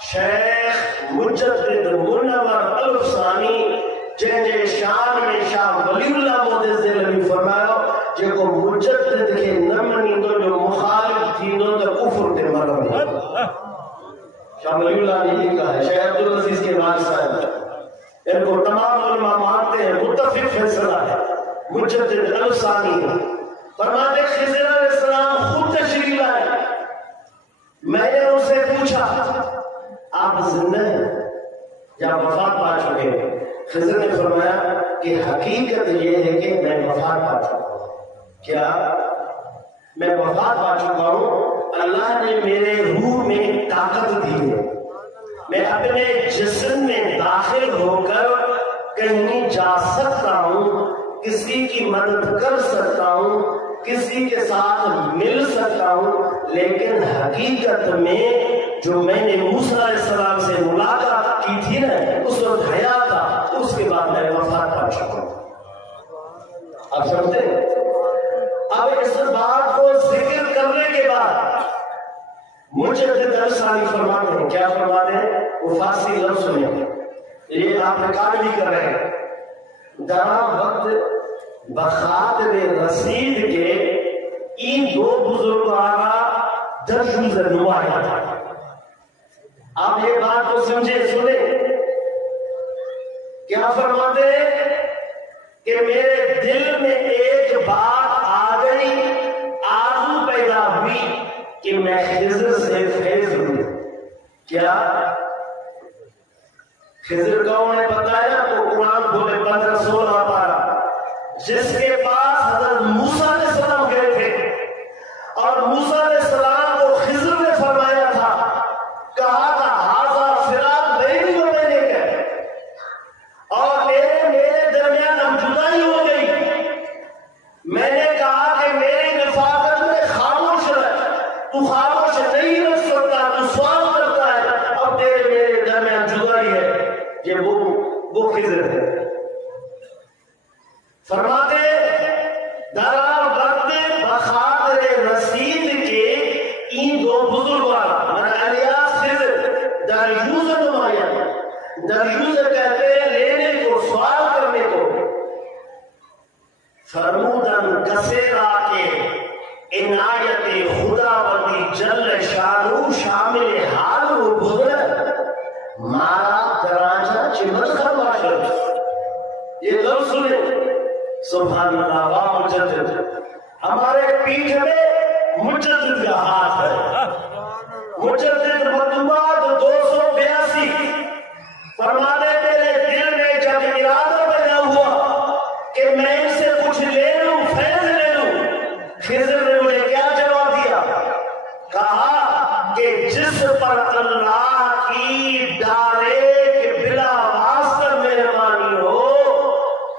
شیخ مجدد منور الفسانی جنجے شان میں شاہ ولی اللہ مودز دلوی فرمایا جے کو مجدد کے نمنی تو جو مخالف دینوں تو کفر کے مرم شاہ ولی اللہ نے یہ کہا ہے شیخ عبدالعزیز کے وارث صاحب ان کو تمام علماء مانتے ہیں متفق فیصلہ ہے مجدد الفسانی فرماتے خضر علیہ السلام خود تشریف لائے میں نے ان سے پوچھا آپ زندہ ہیں یا وفات پا چکے ہیں خضر نے فرمایا کہ حقیقت یہ ہے کہ میں وفات پا چکا ہوں کیا میں وفات پا چکا ہوں اللہ نے میرے روح میں طاقت دی ہے میں اپنے جسم میں داخل ہو کر کہیں جا سکتا ہوں کسی کی مدد کر سکتا ہوں کسی کے ساتھ مل سکتا ہوں لیکن حقیقت میں جو میں نے موسیٰ علیہ السلام سے ملاقات کی تھی نا اس وقت حیا تھا اس کے بعد میں وفات پا چکا ہوں آپ سمجھتے ہیں اب اس بات کو ذکر کرنے کے بعد مجدد الفسانی فرماتے ہیں کیا فرماتے ہیں وہ فارسی لفظ سنیں یہ آپ ریکارڈ بھی کر رہے ہیں درا وقت بخاطر رسید کے این دو بزرگارا درجوز نمایا تھا آپ یہ بات کو سمجھے سنیں کیا فرماتے ہیں کہ میرے دل میں ایک بات آ گئی آرزو پیدا ہوئی کہ میں خضر سے فیض ہوں کیا خضر کون نے بتایا تو قرآن کھولے 15-16 پارہ جس کے پاس حضرت موسیٰ علیہ السلام گئے تھے اور موسیٰ علیہ السلام کو خضر نے فرمایا تھا کہا تھا حاضا فراق بینی و بینک ہے اور میرے درمیان ہم جدائی ہو گئی میں نے کہا کہ میری رفاقت میں خاموش رہ تو خاموش نہیں رہ سکتا تو سوال کرتا ہے اب میرے درمیان جدائی ہے یہ وہ خضر ہے فرماتے درا وقت بخاطر رسید کے این دو بزرگوارا من الیاس خضر دریوز نمایا دریوز کہتے ہیں لینے کو سوال کرنے کو فرمودن کسیرا کے عنایت خدا وندی جل شانو شامل حال و بزرگ مارا دراجہ چمت خرماشر یہ لفظ سنیں سبحان اللہ واہ مجدد ہمارے پیٹھ میں مجدد کا ہاتھ ہے مجدد مطبوعات 282 فرمانے میرے دل میں جب ارادہ پیدا ہوا کہ میں ان سے کچھ لے لوں فیض لے لوں خضر نے مجھے کیا جواب دیا کہا کہ جس پر اللہ کی ڈائریکٹ بلا واسطہ مہربانی ہو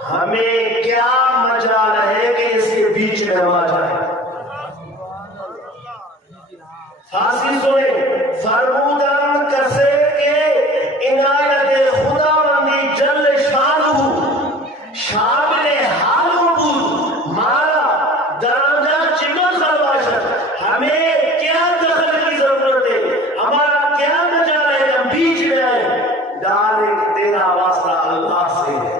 ہمیں کیا مجال ہے کہ اس کے بیچ میں ہم آ جائیں فارسی سنیں فرمودن کسے کے عنایت خدا بندی جل شانہ شامل حال و بود مارا درجہ چمن خرباشت ہمیں کیا دخل کی ضرورت ہے ہمارا کیا مجال ہے ہم بیچ میں آئیں ڈائریکٹ تیرا واسطہ اللہ سے ہے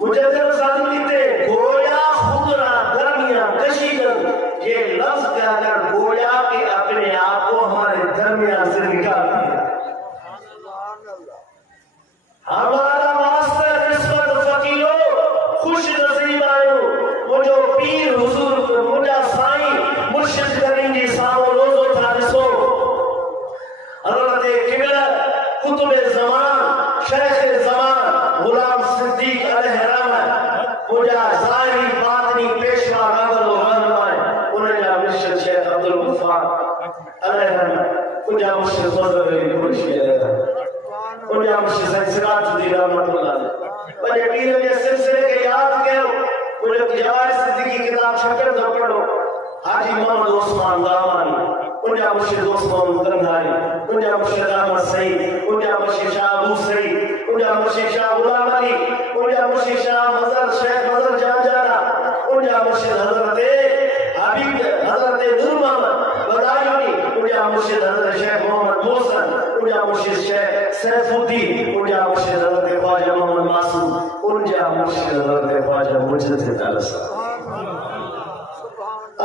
مجدد الفسانی کہتے گویا خضرا درمیان کشیدن یہ لفظ کہہ کر گویا کہ اپنے آپ کو ہمارے درمیان سے نکال دیا ہمارا واسطہ نسبت فقیروں خوش نصیب آئے وہ جو پیر حضور مجھا سائیں مرشد کریں گے ساو روزو تھارسو حضرت قبلہ قطب زمان شیخ زمان غلام صدیق علیہ رحمت مجھا ظاہری باطنی پیشوا نظر و رہنمائے انہیں جا مرشد شیخ عبدالغفار علیہ رحمت مجھا مرشد صدر علی مرشد علیہ رحمت مجھا مرشد سید سراج الدین رحمت اللہ علیہ مجھے پیر میں سلسلے کے یاد کہو مجھے جواہر صدیقی کتاب شکر دو پڑھو حاجی محمد عثمان دامانی انجا مرشد عثمان تنہائی انجا مرشد احمد سعید انجا مرشد شاہ ابو سعید انجا مرشد شاہ غلام علی انجا مرشد شاہ مظہر شیخ مظہر جان جانا انجا مرشد حضرت حبیب حضرت نور محمد بدایونی انجا مرشد حضرت شیخ محمد محسن انجا مرشد شیخ سیف الدین، انجا مرشد حضرت خواجہ محمد معصوم، انجا مرشد حضرت خواجہ مجدد الاسلام.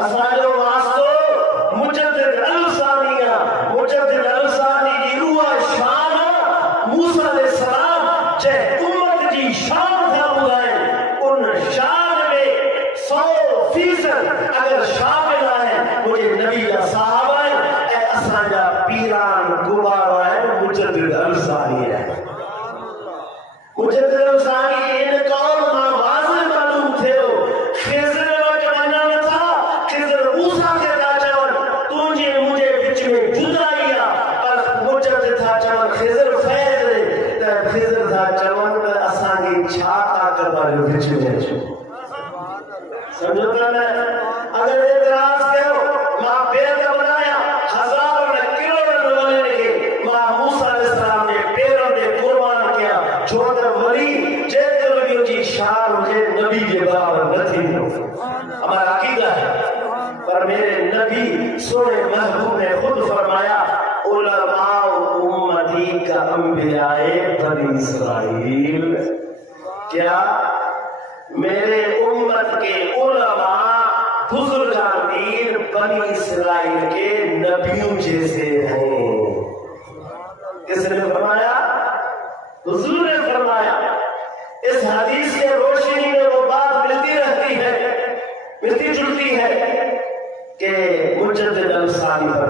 اساجو واسطو مجدد الثانیہ، مجدد الثانی کی روح شان موسیٰ علیہ السلام جے امت جی شان تھا بدائیں، ان شان میں 100% اگر شامل ہیں مجھے نبی یا صحابہ ہیں، اے اساجا پیران گبارو ہے مجدد الثانی ہے. مجدد الثانی ان قول ماں واضح معلوم تھے ہو خضر سمجھتا میں اگر اعتراض کرو ماں پیر کا بنایا ہزاروں نے کلوڑوں نے والے کے ماں موسیٰ علیہ السلام نے پیروں نے قربان کیا چھوٹا ولی جیتے ولیوں کی شان مجھے نبی کے برابر نہ تھی. ہمارا عقیدہ ہے پر میرے نبی سونے محبوب نے خود فرمایا علماء امتی کا انبیاء بنی اسرائیل. کیا میرے امت کے علماء بزرگان دین بنی اسرائیل کے نبیوں جیسے ہیں. کس نے فرمایا؟ حضور نے فرمایا. اس حدیث کے روشنی میں وہ بات ملتی رہتی ہے، ملتی جلتی ہے کہ مجدد الثانی پر